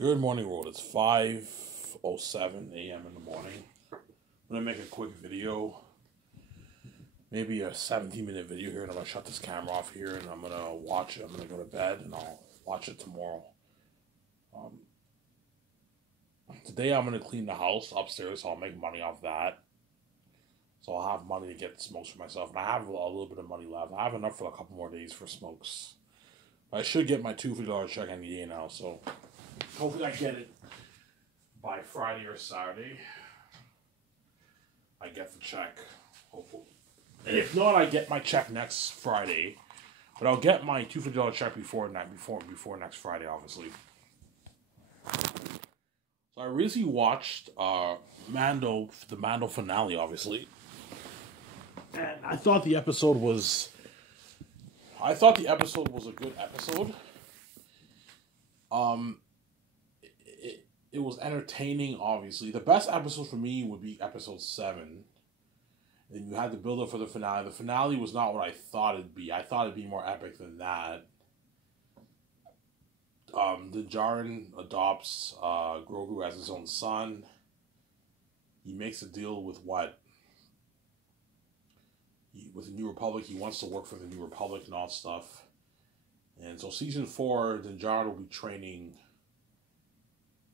Good morning, world. It's 5:07 a.m. in the morning. I'm gonna make a quick video, maybe a 17-minute video here, and I'm gonna shut this camera off here, and I'm gonna watch it. I'm gonna go to bed, and I'll watch it tomorrow. Today I'm gonna clean the house upstairs, so I'll make money off that. So I'll have money to get smokes for myself, and I have a little bit of money left. I have enough for a couple more days for smokes. I should get my $250 check any day now, so hopefully I get it by Friday or Saturday. I get the check, hopefully. And if not, I get my check next Friday. But I'll get my $250 check before next Friday, obviously. So I recently watched the Mando finale, obviously. And I thought the episode was a good episode. It was entertaining, obviously. The best episode for me would be episode 7. And you had to build up for the finale. The finale was not what I thought it'd be. I thought it'd be more epic than that. Din Djarin adopts Grogu as his own son. He makes a deal with the New Republic. He wants to work for the New Republic and all stuff. And so season 4, Din Djarin will be training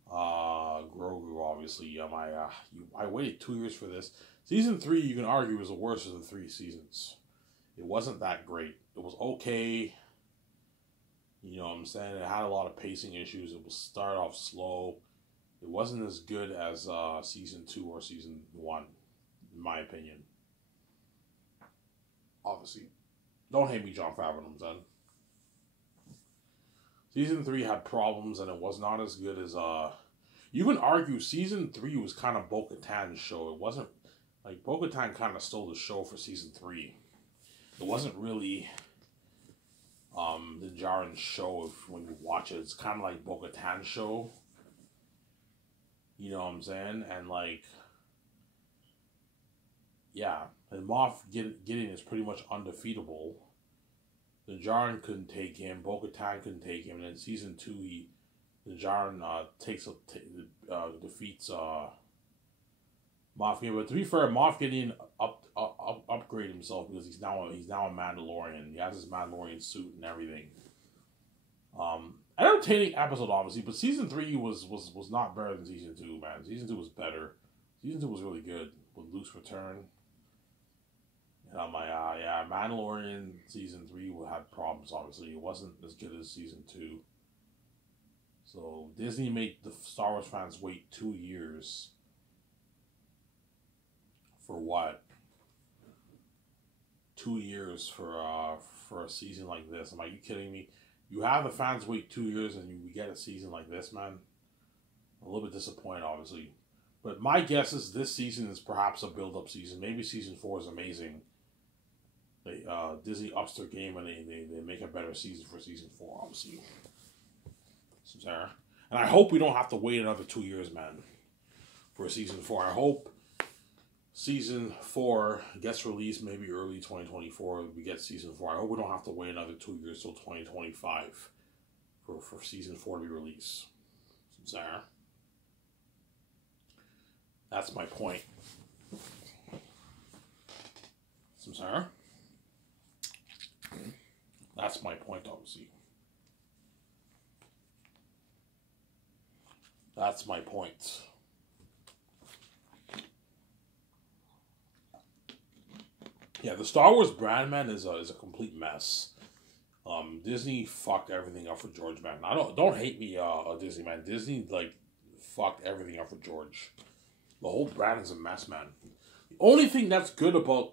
Grogu, obviously. I waited 2 years for this. Season 3, you can argue, was the worst of the 3 seasons. It wasn't that great. It was okay. You know what I'm saying? It had a lot of pacing issues. It was started off slow. It wasn't as good as season 2 or season 1, in my opinion. Obviously. Don't hate me, Jon Favreau, I'm done. Season 3 had problems, and it was not as good as, you can argue Season 3 was kind of Bo-Katan's show. It wasn't, like, Bo-Katan kind of stole the show for Season 3. It wasn't really, the Djarin's show when you watch it. It's kind of like Bo-Katan's show. You know what I'm saying? And, like, yeah. And Moff Gideon is pretty much undefeatable. Din Djarin couldn't take him. Bo-Katan couldn't take him. And in season 2, Din Djarin defeats Moff Gideon. But to be fair, Moff Gideon upgraded himself because he's now a Mandalorian. He has his Mandalorian suit and everything. Entertaining episode, obviously, but season 3 was not better than season 2, man. Season 2 was better. Season 2 was really good with Luke's return. And I'm like, yeah, Mandalorian season 3 had problems, obviously. It wasn't as good as season 2. So Disney made the Star Wars fans wait 2 years. For what? 2 years for a season like this. I'm like, you kidding me? You have the fans wait 2 years and you get a season like this, man? A little bit disappointed, obviously. But my guess is this season is perhaps a build-up season. Maybe season 4 is amazing. Disney ups their game and they make a better season for season 4, obviously. And I hope we don't have to wait another 2 years, man, for season 4. I hope season 4 gets released maybe early 2024. We get season 4. I hope we don't have to wait another 2 years till 2025 for season 4 to be released. That's my point. That's my point, obviously. That's my point. Yeah, the Star Wars brand, man, is a complete mess. Disney fucked everything up for George, man. Don't hate me, Disney, man. Disney, like, fucked everything up for George. The whole brand is a mess, man. The only thing that's good about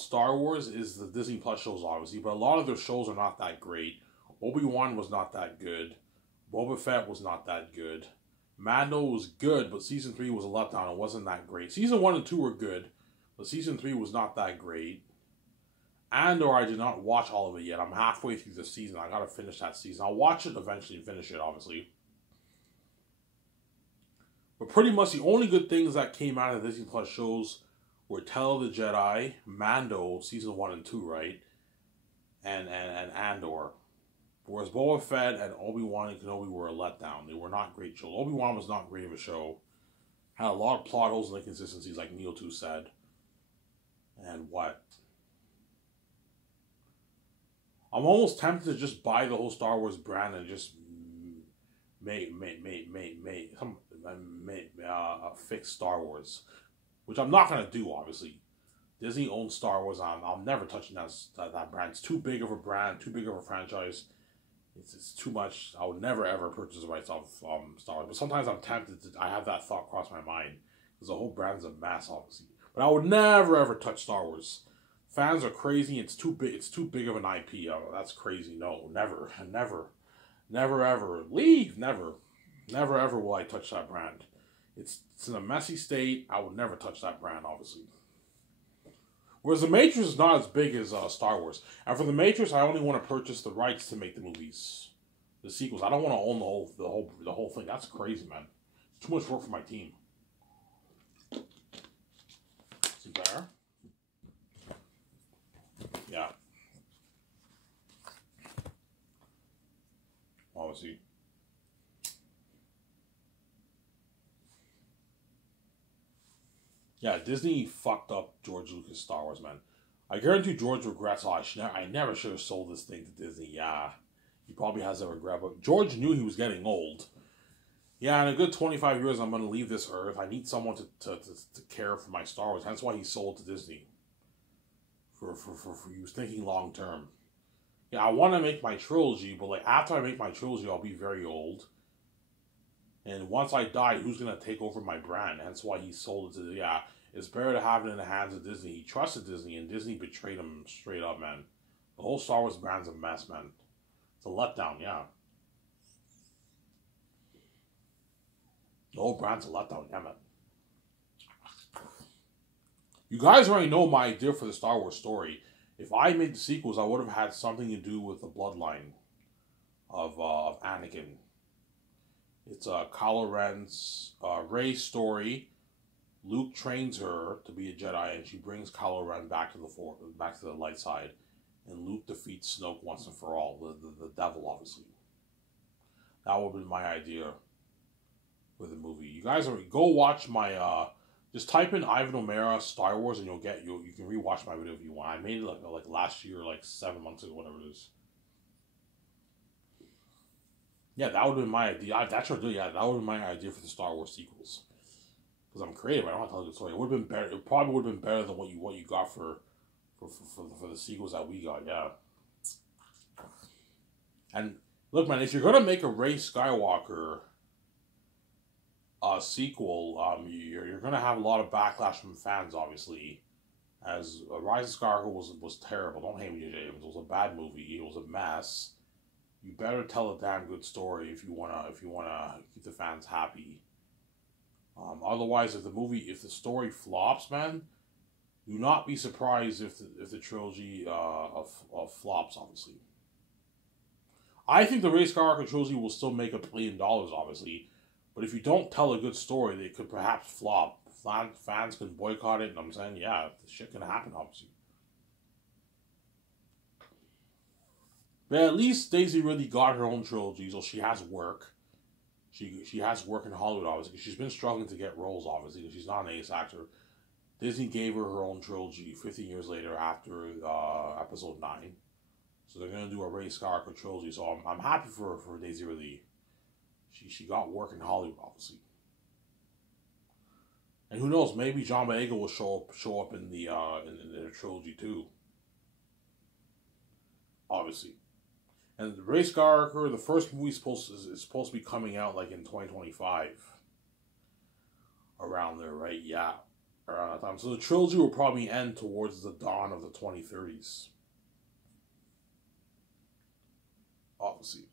Star Wars is the Disney Plus shows, obviously, but a lot of their shows are not that great. Obi-Wan was not that good. Boba Fett was not that good. Mando was good, but season 3 was a letdown. It wasn't that great. Season 1 and 2 were good, but season 3 was not that great. Andor, I did not watch all of it yet. I'm halfway through the season. I gotta finish that season. I'll watch it eventually and finish it, obviously. But pretty much the only good things that came out of the Disney Plus shows were Tale of the Jedi, Mando, season 1 and 2, right? And Andor. Whereas Boba Fett and Obi-Wan and Kenobi were a letdown. They were not great shows. Obi-Wan was not great of a show. Had a lot of plot holes and inconsistencies, like Neil too said. And what? I'm almost tempted to just buy the whole Star Wars brand and just fix Star Wars, which I'm not gonna do. Obviously, Disney owns Star Wars. I'm never touching that brand. It's too big of a brand, too big of a franchise. It's too much. I would never ever purchase the rights of Star Wars. But sometimes I'm tempted to. I have that thought cross my mind because the whole brand's a mess, obviously. But I would never ever touch Star Wars. Fans are crazy. It's too big. It's too big of an IP. Oh, that's crazy. No, never, never ever leave. Never ever will I touch that brand. It's in a messy state. I would never touch that brand, obviously. Whereas The Matrix is not as big as Star Wars. And for The Matrix, I only want to purchase the rights to make the movies, the sequels. I don't want to own the whole thing. That's crazy, man. It's too much work for my team. See better? Yeah. Obviously. Yeah, Disney fucked up George Lucas' Star Wars, man. I guarantee George regrets, I never should have sold this thing to Disney. Yeah, he probably has a regret, but George knew he was getting old. Yeah, in a good 25 years, I'm going to leave this earth. I need someone to care for my Star Wars. That's why he sold to Disney. For he was thinking long term. Yeah, I want to make my trilogy, but like after I make my trilogy, I'll be very old. And once I die, who's going to take over my brand? That's why he sold it to, yeah, it's better to have it in the hands of Disney. He trusted Disney, and Disney betrayed him straight up, man. The whole Star Wars brand's a mess, man. It's a letdown, yeah. The whole brand's a letdown, yeah, man. You guys already know my idea for the Star Wars story. If I made the sequels, I would have had something to do with the bloodline of Anakin. It's Kylo Ren's Rey's story. Luke trains her to be a Jedi, and she brings Kylo Ren back to the light side. And Luke defeats Snoke once and for all, the devil, obviously. That would have been my idea for the movie. You guys go watch my just type in Ivan O'Mara Star Wars, and you can rewatch my video if you want. I made it like last year, like 7 months ago, whatever it is. Yeah, that would have been my idea. That would have been my idea for the Star Wars sequels. Because I'm creative, I don't have to tell you the story. It would have been better. It probably would have been better than what you got for the sequels that we got. Yeah. And look, man, if you're gonna make a Rey Skywalker sequel, you're gonna have a lot of backlash from fans, obviously. As Rise of Skywalker was terrible. Don't hate me, J.J. Abrams. It was a bad movie. It was a mess. You better tell a damn good story if you wanna keep the fans happy. Otherwise, if the story flops, man, do not be surprised if the trilogy of flops. Obviously, I think the Rey Skywalker trilogy will still make $1 billion, obviously, but if you don't tell a good story, they could perhaps flop. Fans can boycott it, and I'm saying, yeah, the shit can happen, obviously. But at least Daisy Ridley got her own trilogy, so she has work. She has work in Hollywood, obviously, because she's been struggling to get roles, obviously, because she's not an ace actor. Disney gave her own trilogy 15 years later after Episode 9. So they're going to do a Rey Skywalker trilogy, so I'm happy for Daisy Ridley. She got work in Hollywood, obviously. And who knows, maybe John Boyega will show up in the trilogy too. Obviously. And Rey Skywalker, the first movie is supposed to be coming out like in 2025. Around there, right? Yeah. Around that time. So the trilogy will probably end towards the dawn of the 2030s. Obviously.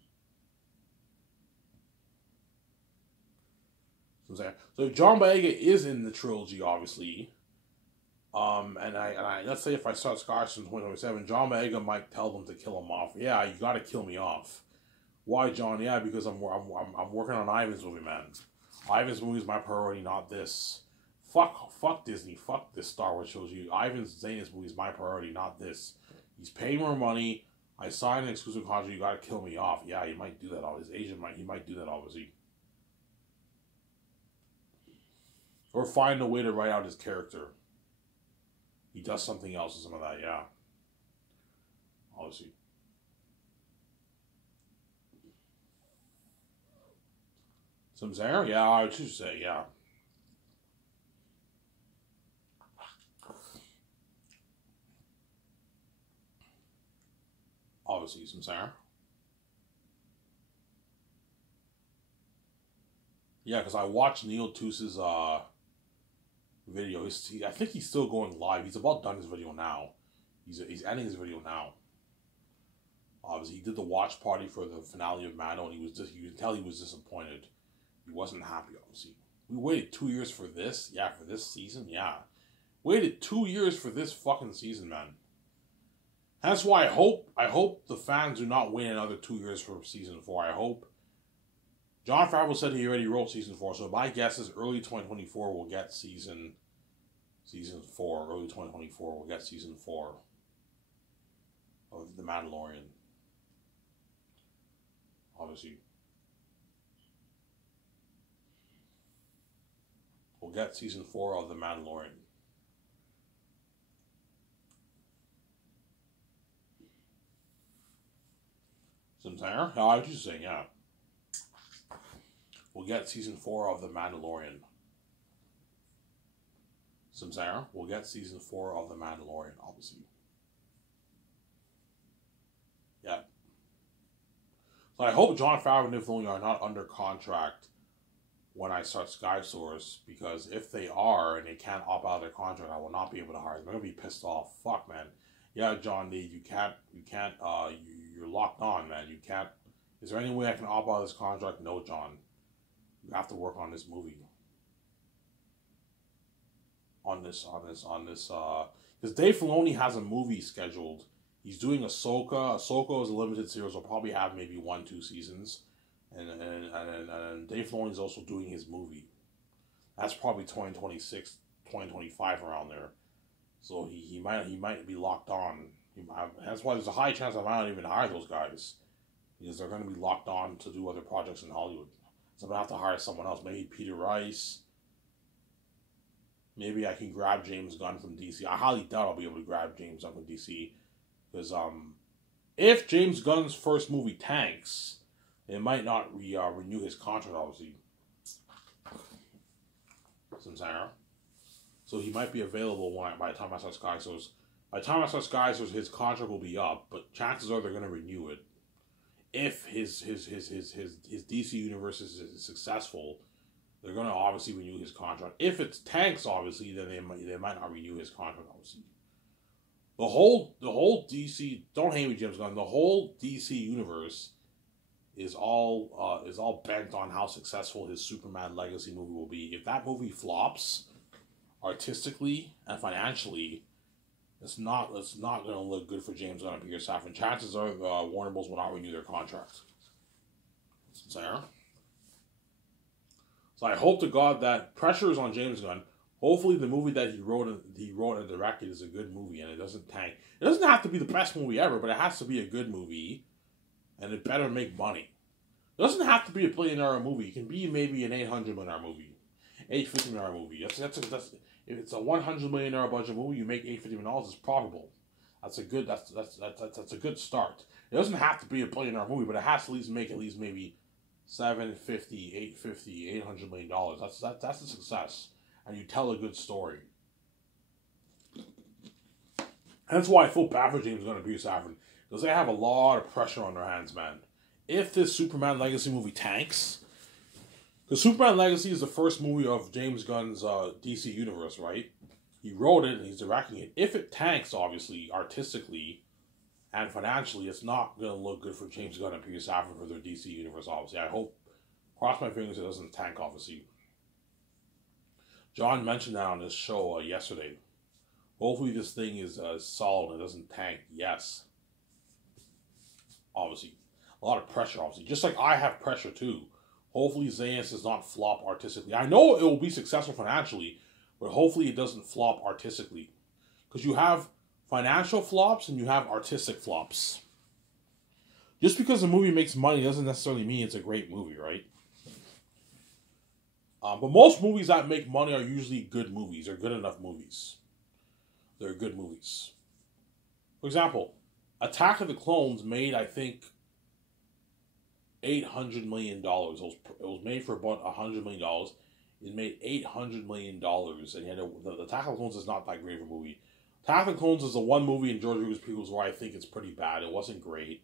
So if John Boyega is in the trilogy, obviously, and I let's say if I start Scotch in 2027, John Boyega might tell them to kill him off. Yeah, you got to kill me off. Why, John? Yeah, because I'm working on Ivan's movie, man. Ivan's movie is my priority, not this. Fuck Disney. Fuck this Star Wars trilogy. Ivan's Zayn's movie is my priority, not this. He's paying more money. I signed an exclusive contract. You got to kill me off. Yeah, he might do that. His agent might do that. Obviously, or find a way to write out his character. He does something else or some of that. Yeah, obviously. Some Zare? Yeah, I would say yeah. Obviously, some Zare. Yeah, because I watched Neil Tuse's video. I think he's still going live. He's about done his video now. He's ending his video now. Obviously, he did the watch party for the finale of Mano, and you can tell he was disappointed. He wasn't happy. Obviously, we waited 2 years for this. Yeah, for this season. Yeah, waited 2 years for this fucking season, man. That's why I hope the fans do not wait another 2 years for season 4. I hope. Jon Favreau said he already wrote season 4, so my guess is early 2024 we'll get season 4. Early 2024 we'll get season 4 of The Mandalorian. Obviously, we'll get season 4 of The Mandalorian. Sometimes, yeah, I was just saying, yeah. We'll get season 4 of The Mandalorian. Samsara, we'll get season 4 of The Mandalorian, obviously. Yeah. So I hope Jon Favreau and Dave Filoni are not under contract when I start Sky Source, because if they are and they can't opt out of their contract, I will not be able to hire them. I'm gonna be pissed off. Fuck, man. Yeah, John D, you're locked on, man. You can't. Is there any way I can opt out of this contract? No, John. You have to work on this movie. Because Dave Filoni has a movie scheduled. He's doing Ahsoka. Ahsoka is a limited series. Will probably have maybe 1-2 seasons. And Dave Filoni is also doing his movie. That's probably 2026, 2025 around there. So he might be locked on. That's why there's a high chance I might not even hire those guys, because they're going to be locked on to do other projects in Hollywood. So I'm going to have to hire someone else. Maybe Peter Rice. Maybe I can grab James Gunn from DC. I highly doubt I'll be able to grab James Gunn from DC. Because if James Gunn's first movie tanks, it might not renew his contract, obviously. So he might be available by the time I start Sky Source. By the time I start Sky Source, his contract will be up, but chances are they're going to renew it. If his DC universe is successful, they're going to obviously renew his contract. If it's tanks, obviously, then they might not renew his contract, obviously. The whole DC, don't hate me, James Gunn. The whole DC universe is all bent on how successful his Superman Legacy movie will be. If that movie flops, artistically and financially, it's not going to look good for James Gunn and Peter Safran. Chances are Warner Bros. Will not renew their contract. So I hope to God that pressure is on James Gunn. Hopefully the movie that he wrote and directed is a good movie and it doesn't tank. It doesn't have to be the best movie ever, but it has to be a good movie, and it better make money. It doesn't have to be a $1 billion movie. It can be maybe an $800 million movie, $850 million movie. That's if it's a $100 million budget movie, you make $850 million. It's profitable. That's a good start. It doesn't have to be a $1 billion movie, but it has to at least make maybe $750, $850, $800 million. That's a success, and you tell a good story. And that's why I feel bad for James Gunn and Peter Safran, because they have a lot of pressure on their hands, man. If this Superman Legacy movie tanks, because Superman Legacy is the first movie of James Gunn's DC universe, right? He wrote it and he's directing it. If it tanks, obviously, artistically and financially, it's not going to look good for James Gunn and Peter Safran for their DC universe, obviously. I hope, cross my fingers, it doesn't tank, obviously. John mentioned that on this show yesterday. Hopefully this thing is solid and it doesn't tank. Yes. Obviously. A lot of pressure, obviously. Just like I have pressure, too. Hopefully Zayas does not flop artistically. I know it will be successful financially, but hopefully it doesn't flop artistically. Because you have financial flops and you have artistic flops. Just because a movie makes money doesn't necessarily mean it's a great movie, right? But most movies that make money are usually good movies or good enough movies. They're good movies. For example, Attack of the Clones made, I think, $800 million. It was made for about $100 million. It made $800 million, and yet the Attack of the Clones is not that great of a movie. Attack of the Clones is the one movie in George Lucas prequels where I think it's pretty bad. It wasn't great.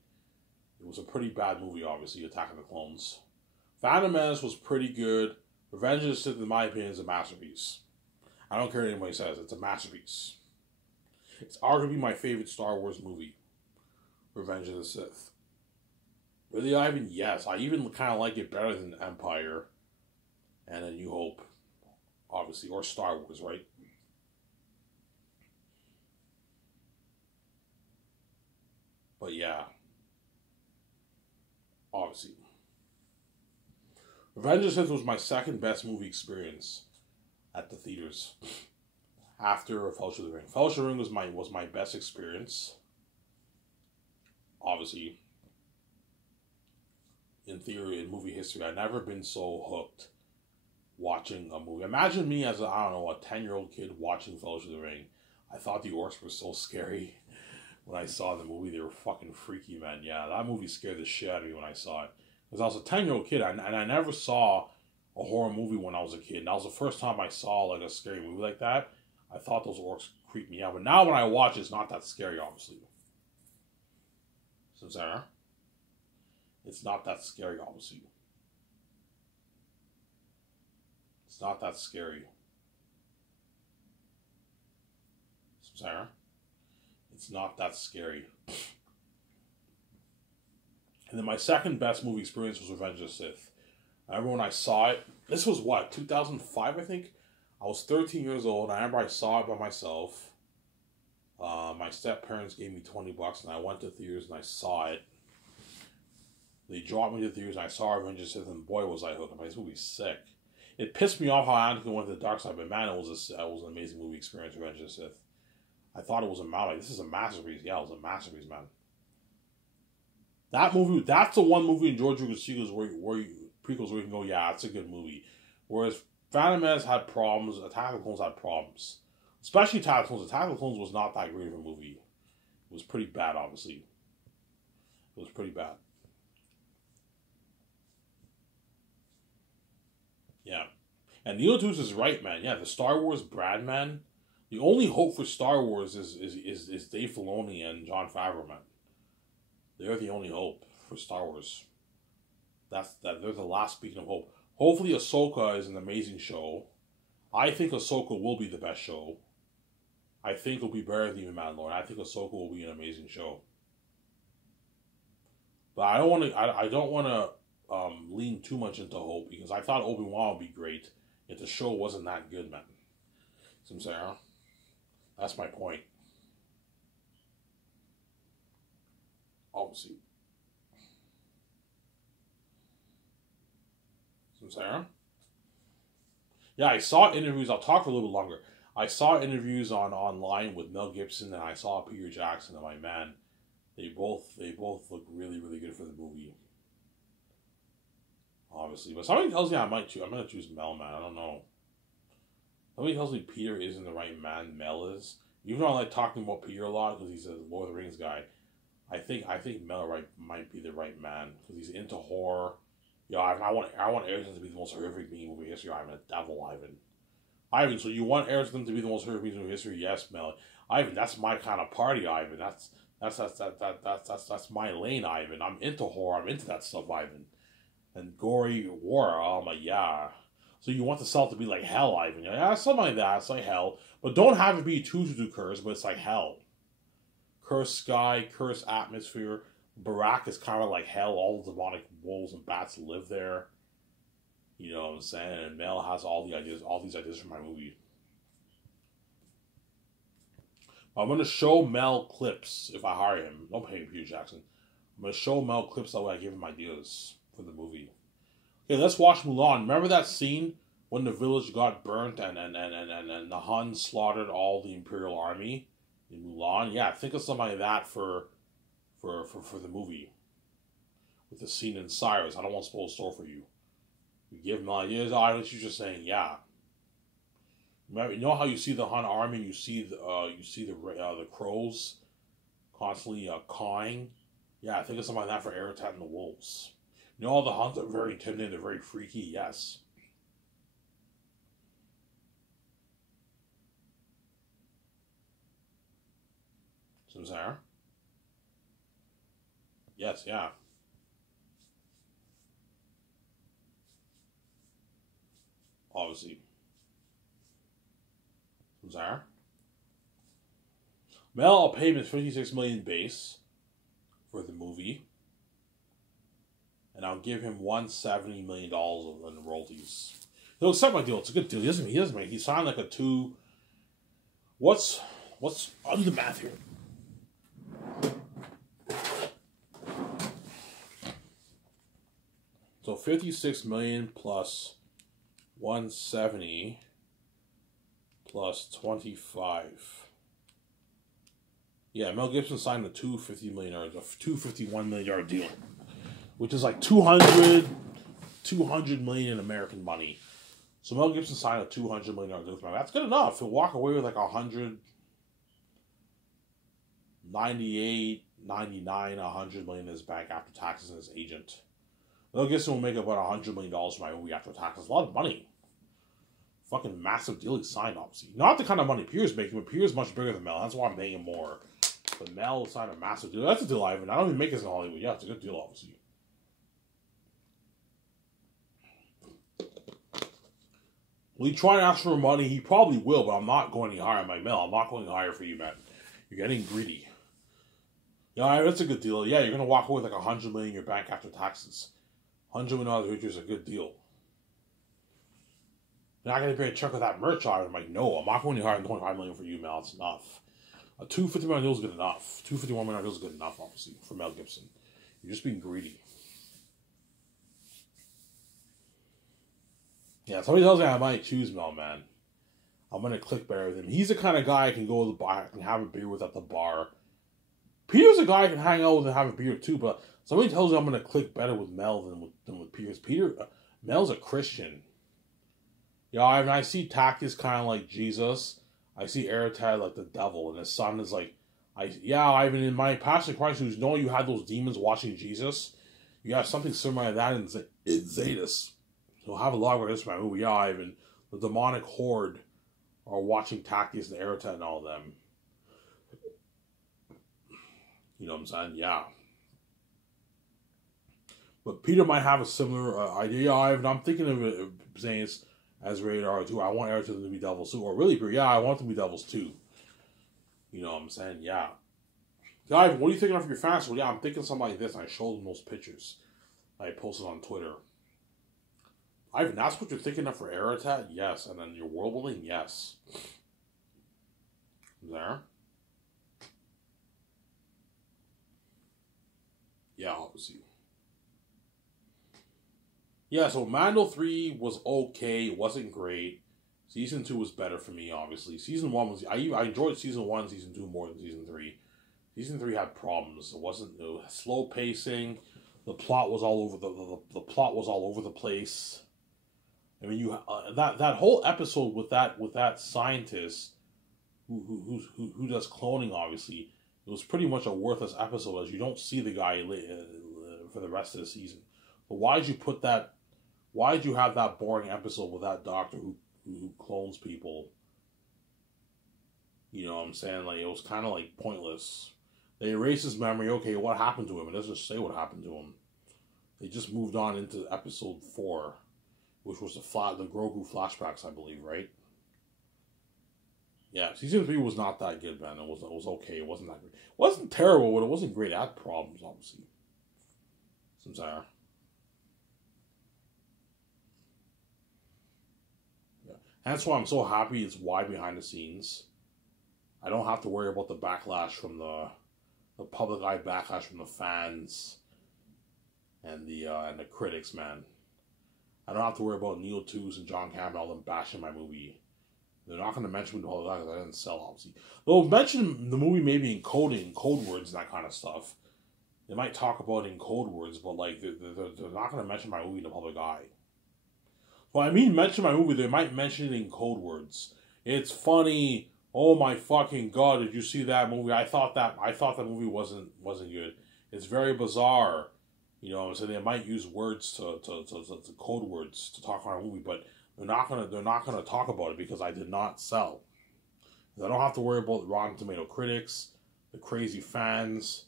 It was a pretty bad movie, obviously, Attack of the Clones. Phantom Menace was pretty good. Revenge of the Sith, in my opinion, is a masterpiece. I don't care what anybody says. It's a masterpiece. It's arguably my favorite Star Wars movie. Revenge of the Sith. Really, Ivan? Yes. I even kind of like it better than Empire and A New Hope, obviously. Or Star Wars, right? But yeah. Obviously. Revenge of the Sith was my second best movie experience at the theaters after Fellowship of the Ring. Fellowship of the Ring was my best experience. Obviously, in theory, in movie history, I've never been so hooked watching a movie. Imagine me as a 10-year-old kid watching Fellowship of the Ring. I thought the orcs were so scary when I saw the movie. They were fucking freaky, man. Yeah, that movie scared the shit out of me when I saw it. Because I was a 10-year-old kid, and I never saw a horror movie when I was a kid. And that was the first time I saw like a scary movie like that. I thought those orcs creeped me out. But now when I watch it, it's not that scary, obviously. Sincera? It's not that scary, obviously. It's not that scary. Sincera? It's not that scary. And then my second best movie experience was Revenge of the Sith. I remember when I saw it, this was what, 2005, I think? I was 13 years old. I remember I saw it by myself. My step-parents gave me $20 and I went to theaters and I saw it. They dropped me to theaters and I saw Revenge of the Sith and boy was I hooked. This movie's sick. It pissed me off how Anakin went to the dark side, but man, it was an amazing movie experience, Revenge of the Sith. I thought it was this is a masterpiece. Yeah, it was a masterpiece, man. That movie, that's the one movie in George Lucas prequels where you can go, yeah, it's a good movie. Whereas Phantom Menace had problems, Attack of the Clones had problems. Especially Attack of the Clones. Attack of the Clones was not that great of a movie. It was pretty bad, obviously. It was pretty bad. Yeah. And Neil Toots is right, man. Yeah, the Star Wars Brad, man. The only hope for Star Wars is Dave Filoni and Jon Favreau, man. They're the only hope for Star Wars. They're the last beacon of hope. Hopefully Ahsoka is an amazing show. I think Ahsoka will be the best show. I think it'll be better than even Mandalorian. I think Ahsoka will be an amazing show. But I don't want to lean too much into hope because I thought Obi-Wan would be great if the show wasn't that good, man. See what I'm saying? That's my point. Obviously. Sarah? Yeah, I saw interviews. I'll talk for a little bit longer. I saw interviews online with Mel Gibson and I saw Peter Jackson and my man. They both look really, really good for the movie. Obviously. But something tells me I'm gonna choose Mel, man. I don't know. Something tells me Peter isn't the right man Mel is. Even though I like talking about Peter a lot because he's a Lord of the Rings guy. I think Mel might be the right man because he's into horror. Yeah, I want Ayrton to be the most horrific being in movie history. I'm a devil, Ivan, so you want Ayrton to be the most horrific being in movie history? Yes, Mel. Ivan, that's my kind of party, Ivan. That's my lane, Ivan. I'm into horror. I'm into that stuff, Ivan. And gory war. I'm like, yeah. So you want the cell to be like hell, Ivan? Yeah, something like that. It's like hell, but don't have it be too cursed. But it's like hell. Cursed sky, cursed atmosphere. Barack is kind of like hell. All the demonic wolves and bats live there. You know what I'm saying? And Mel has all these ideas for my movie. I'm going to show Mel clips if I hire him. Don't pay me, Peter Jackson. I'm going to show Mel clips that way I give him ideas for the movie. Okay, let's watch Mulan. Remember that scene when the village got burnt and the Huns slaughtered all the Imperial Army in Mulan? Yeah, think of something like that for the movie. with the scene in Cyrus. I don't want to spoil the story for you. You give him ideas. I was just saying, yeah. You know how you see the Hun army and you see the crows constantly cawing? Yeah, I think of something like that for Aratat and the wolves. You know, all the Huns are very intimidating, they're very freaky, yes. Samsara? Yes, yeah. Obviously. Samsara? Mel, I'll pay him $56 million base for the movie. And I'll give him $170 million in royalties. He'll accept my deal. It's a good deal. He doesn't make. He signed like a two. What's? I'll do the math here. So 56 million plus 170 plus 25. Yeah, Mel Gibson signed a $251 million deal, which is like 200 million in American money. So Mel Gibson signed a $200 million deal. That's good enough. He'll walk away with like 198, 99, 100 million in his bank after taxes and his agent. Mel Gibson will make about $100 million for my movie after taxes. A lot of money. Fucking massive deal he signed, obviously. Not the kind of money Pierre's making, but Pierre's much bigger than Mel. That's why I'm paying him more. But Mel signed a massive deal. That's a deal I don't even make this in Hollywood. Yeah, it's a good deal, obviously. Will he try and ask for money? He probably will, but I'm not going any higher on my Mel. I'm not going higher for you, man. You're getting greedy. Yeah, that's a good deal. Yeah, you're going to walk away with like $100 million in your bank after taxes. $100 million is a good deal. You're not going to pay a chunk of that merch out. I'm like, no, I'm not going any higher than $25 million for you, Mel. It's enough. A $250 million deal is good enough. $251 million deal is good enough, obviously, for Mel Gibson. You're just being greedy. Yeah, somebody tells me I might choose Mel, man. I'm going to click better with him. He's the kind of guy I can go to the bar, I can have a beer with at the bar. Peter's a guy I can hang out with and have a beer too, but somebody tells me I'm going to click better with Mel than with Peter. Mel's a Christian. Yeah, I see Tactus kind of like Jesus. I see Eritad like the devil, and his son is like, Ivan, in my Passion Christ, who's knowing you had those demons watching Jesus, you have something similar to that in Zadis. So have a log like this, my movie, Ivan, the demonic horde are watching Tactus and Eritad and all of them. You know what I'm saying? Yeah. But Peter might have a similar idea, Ivan. I'm thinking of it saying it's as rated R2. I want Eritad to be devils too. Or really, I want them to be devils too. You know what I'm saying? Yeah. Ivan, what are you thinking of your fans? Well, yeah, I'm thinking something like this. I showed them those pictures I posted on Twitter. Ivan, that's what you're thinking of for Eritad? Yes. And then your world building? Yes. There? Yeah, obviously. Yeah, so Mando 3 was okay. It wasn't great. Season 2 was better for me, obviously. Season 1 was... I enjoyed Season 1 and Season 2 more than Season 3. Season 3 had problems. It was slow pacing. The plot was all over the plot was all over the place. I mean, that whole episode with that scientist who does cloning, obviously, it was pretty much a worthless episode, as you don't see the guy for the rest of the season. But why did you put that? Why did you have that boring episode with that doctor who clones people? You know what I'm saying? Like, it was kind of like pointless. They erased his memory. Okay, what happened to him? It doesn't say what happened to him. They just moved on into episode 4, which was the Grogu flashbacks, I believe, right? Yeah, season 3 was not that good, man. It was okay. It wasn't that great. It wasn't terrible, but it wasn't great. It had problems, obviously. Samsara. Yeah. And that's why I'm so happy it's wide behind the scenes. I don't have to worry about the backlash from the public eye backlash from the fans and the critics, man. I don't have to worry about Neil Tooze and John Campbell, all them bashing my movie. They're not going to mention me all that because I didn't sell, obviously. They'll mention the movie maybe in code words and that kind of stuff. They might talk about it in code words, but like they're not going to mention my movie in the public eye. Well, I mean, mention my movie. They might mention it in code words. It's funny. Oh my fucking god! Did you see that movie? I thought that movie wasn't good. It's very bizarre. You know, so they might use words to code words to talk about a movie, but they're not gonna talk about it because I did not sell. I don't have to worry about the Rotten Tomato critics, the crazy fans.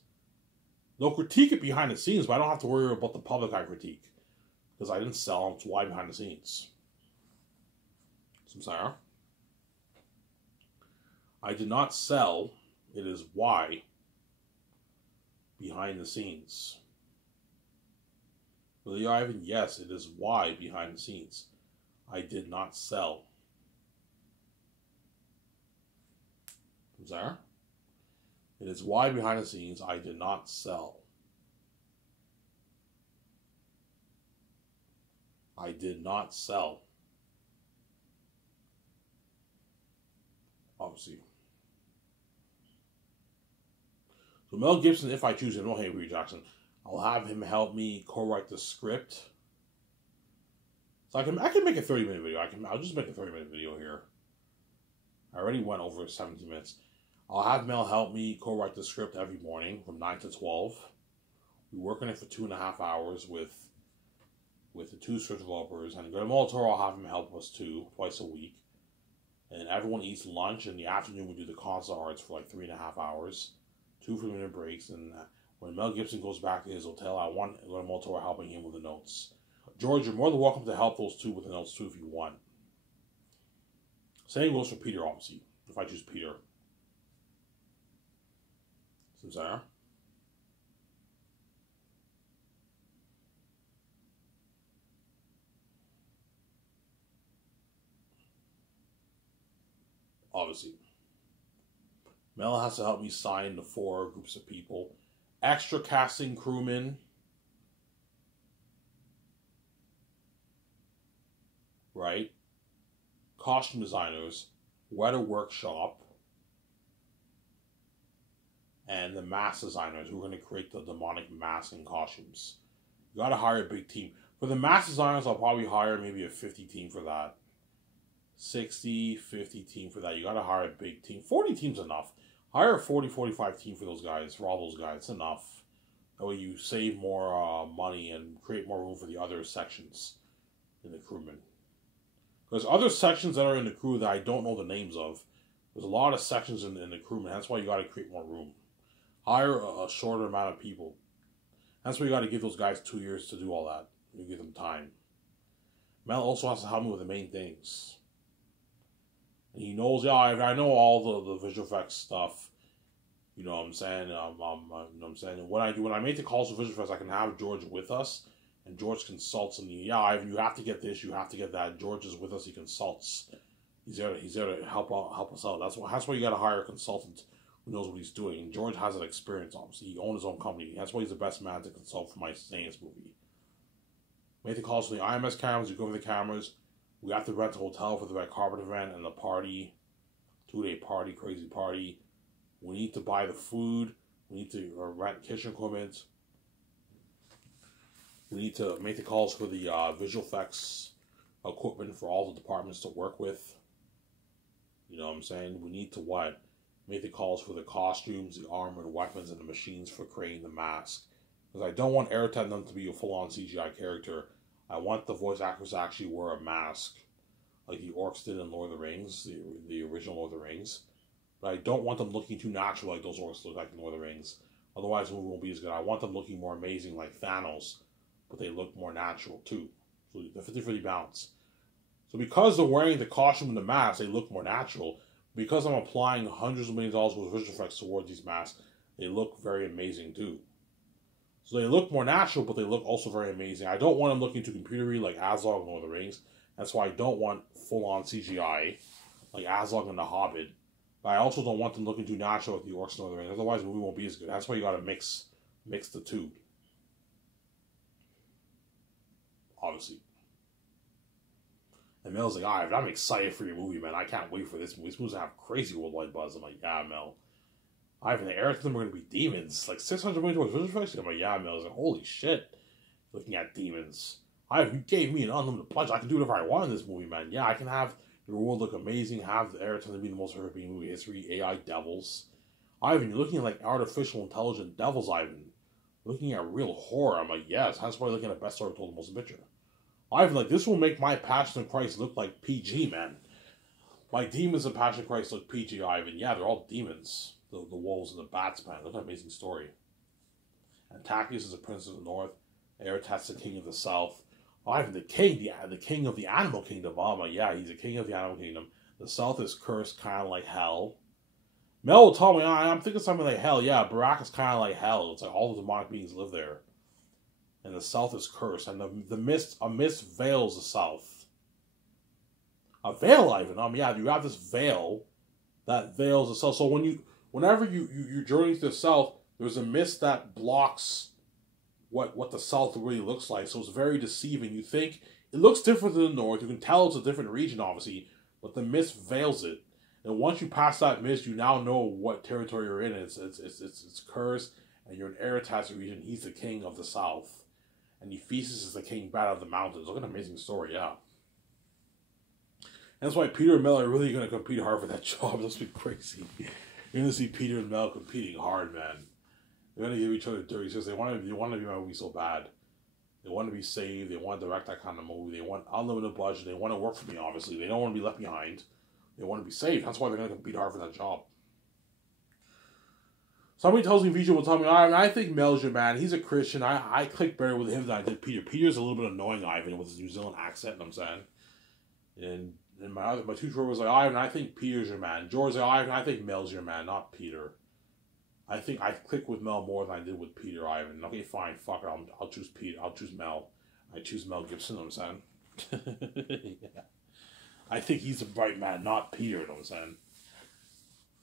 They'll critique it behind the scenes, but I don't have to worry about the public eye critique because I didn't sell. It's why behind the scenes. Samsara. I did not sell. It is why behind the scenes. Billy Ivan, yes, it is why behind the scenes. I did not sell. Samsara. It is why behind the scenes I did not sell. I did not sell. Obviously. So Mel Gibson, if I choose him, no hate Reed Jackson, I'll have him help me co-write the script. So I can make a 30-minute video. I'll just make a 30-minute video here. I already went over 17 minutes. I'll have Mel help me co-write the script every morning from 9 to 12. We work on it for 2.5 hours with the two script developers. And Guillermo del Toro, I'll have him help us too, twice a week. And everyone eats lunch. In the afternoon, we do the concept arts for like 3.5 hours. 2 3-minute breaks. And when Mel Gibson goes back to his hotel, I want Guillermo del Toro helping him with the notes. George, you're more than welcome to help those two with the notes too if you want. Same goes for Peter, obviously, if I choose Peter. Samsara. Obviously. Mel has to help me sign the 4 groups of people. Extra casting crewmen. Right? Costume designers. Weather workshop. And the mask designers who are going to create the demonic masks and costumes. You got to hire a big team. For the mask designers, I'll probably hire maybe a 50 team for that. 60, 50 team for that. You got to hire a big team. 40 teams enough. Hire a 40, 45 team for those guys, for all those guys. It's enough. That way you save more money and create more room for the other sections in the crewmen. There's other sections that are in the crew that I don't know the names of. There's a lot of sections in the crewmen. That's why you got to create more room. Hire a shorter amount of people. That's why you got to give those guys 2 years to do all that. You give them time. Mel also has to help me with the main things. And he knows, yeah, I know all the visual effects stuff. You know what I'm saying? You know what I'm saying? When I make the calls for visual effects, I can have George with us, and George consults and you have to get this, you have to get that. George is with us, he consults. He's there to help us out. That's why you got to hire a consultant who knows what he's doing. And George has an experience, obviously. He owns his own company. That's why he's the best man to consult for my Stannis movie. Make the calls for the IMS cameras. You go over the cameras. We have to rent a hotel for the red carpet event and the party. 2-day party, crazy party. We need to buy the food. We need to rent kitchen equipment. We need to make the calls for the visual effects equipment for all the departments to work with. You know what I'm saying? We need to what? Make the calls for the costumes, the armor, the weapons, and the machines for creating the mask. Because I don't want Airtendant to be a full-on CGI character. I want the voice actors to actually wear a mask. Like the orcs did in Lord of the Rings, the original Lord of the Rings. But I don't want them looking too natural like those orcs look like in Lord of the Rings. Otherwise the movie won't be as good. I want them looking more amazing like Thanos, but they look more natural too. So the 50-50 balance. So because they're wearing the costume and the mask, they look more natural. Because I'm applying hundreds of millions of dollars worth of visual effects towards these masks, they look very amazing too. So they look more natural, but they look also very amazing. I don't want them looking too computery like Azog and Lord of the Rings. That's why I don't want full-on CGI like Azog and The Hobbit. But I also don't want them looking too natural like the Orcs and Lord of the Rings. Otherwise, the movie won't be as good. That's why you got to mix the two. Obviously. And Mel's like, I'm excited for your movie, man. I can't wait for this movie. This movie's going to have crazy worldwide buzz. I'm like, yeah, Mel. Ivan, the heirs of them are going to be demons. Like, 600 million towards visual effects? I'm like, yeah, man. I was like, holy shit. Looking at demons. Ivan, you gave me an unlimited pledge. I can do whatever I want in this movie, man. Yeah, I can have your world look amazing, have the heirs to be the most horrific movie history, AI devils. Ivan, you're looking at, like, artificial intelligent devils, Ivan. Looking at real horror. I'm like, yes, that's why looking at best story told the most picture. Ivan, like, this will make my Passion of Christ look like PG, man. My demons in Passion of Christ look PG, Ivan. Yeah, they're all demons. The wolves and the bats, man. Look at an amazing story. Antacius is the prince of the north. Aretas the king of the south. Ivan, the king of the animal kingdom. Oh my, yeah, he's the king of the animal kingdom. The south is cursed, kind of like hell. Mel will tell me, I'm thinking something like hell. Yeah, Barak is kind of like hell. It's like all the demonic beings live there. And the south is cursed. And a mist veils the south. A veil, Ivan. Yeah, you have this veil that veils the south. So whenever you're journeying to the south, there's a mist that blocks what the south really looks like. So it's very deceiving. You think it looks different than the north. You can tell it's a different region, obviously, but the mist veils it. And once you pass that mist, you now know what territory you're in. It's cursed, and you're in Aretas region. He's the king of the south, and Ephesus is the king bad of the mountains. Look at an amazing story, yeah. And that's why Peter and Mel are really going to compete hard for that job. That's been crazy. You're going to see Peter and Mel competing hard, man. They're going to give each other dirty because they want to be my movie so bad. They want to be saved. They want to direct that kind of movie. They want unlimited budget. They want to work for me, obviously. They don't want to be left behind. They want to be saved. That's why they're going to compete hard for that job. Somebody tells me, Vijay will tell me, I think Mel's your man. He's a Christian. I click better with him than I did Peter. Peter's a little bit annoying, Ivan, with his New Zealand accent, you know what I'm saying? And my tutor was like, Ivan, I think Peter's your man. George's like, Ivan, I think Mel's your man, not Peter. I think I click with Mel more than I did with Peter, Ivan. Okay, fine, fuck it. I'll choose Peter. I'll choose Mel. I choose Mel Gibson, you know what I'm saying? Yeah. I think he's the right man, not Peter, you know what I'm saying?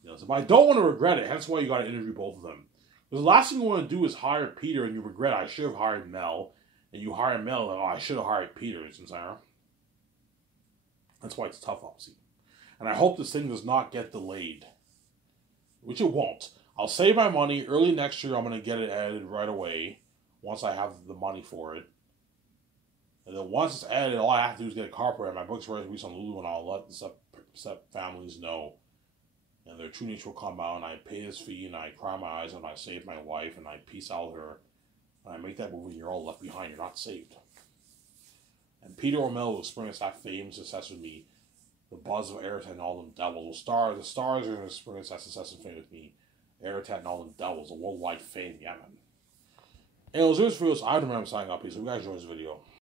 You know, so, but I don't want to regret it. That's why you got to interview both of them. Because the last thing you want to do is hire Peter and you regret, I should have hired Mel. And you hire Mel, like, I should have hired Peter, you know what I'm saying? That's why it's tough, obviously. And I hope this thing does not get delayed. Which it won't. I'll save my money. Early next year, I'm going to get it edited right away. Once I have the money for it. And then once it's edited, all I have to do is get a copyright. My book's ready to release on Lulu, and I'll let the families know. And their true nature will come out, and I pay this fee, and I cry my eyes, and I save my wife, and I peace out her. And I make that movie, and you're all left behind. You're not saved. And Peter or Mel will experience that fame success with me. The buzz of Aretat and all them devils. The stars are going to experience that success and fame with me. Aretat and all them devils. The worldwide fame. Yeah, man. Hey, it was for us. I don't remember signing up here, so you guys enjoy this video.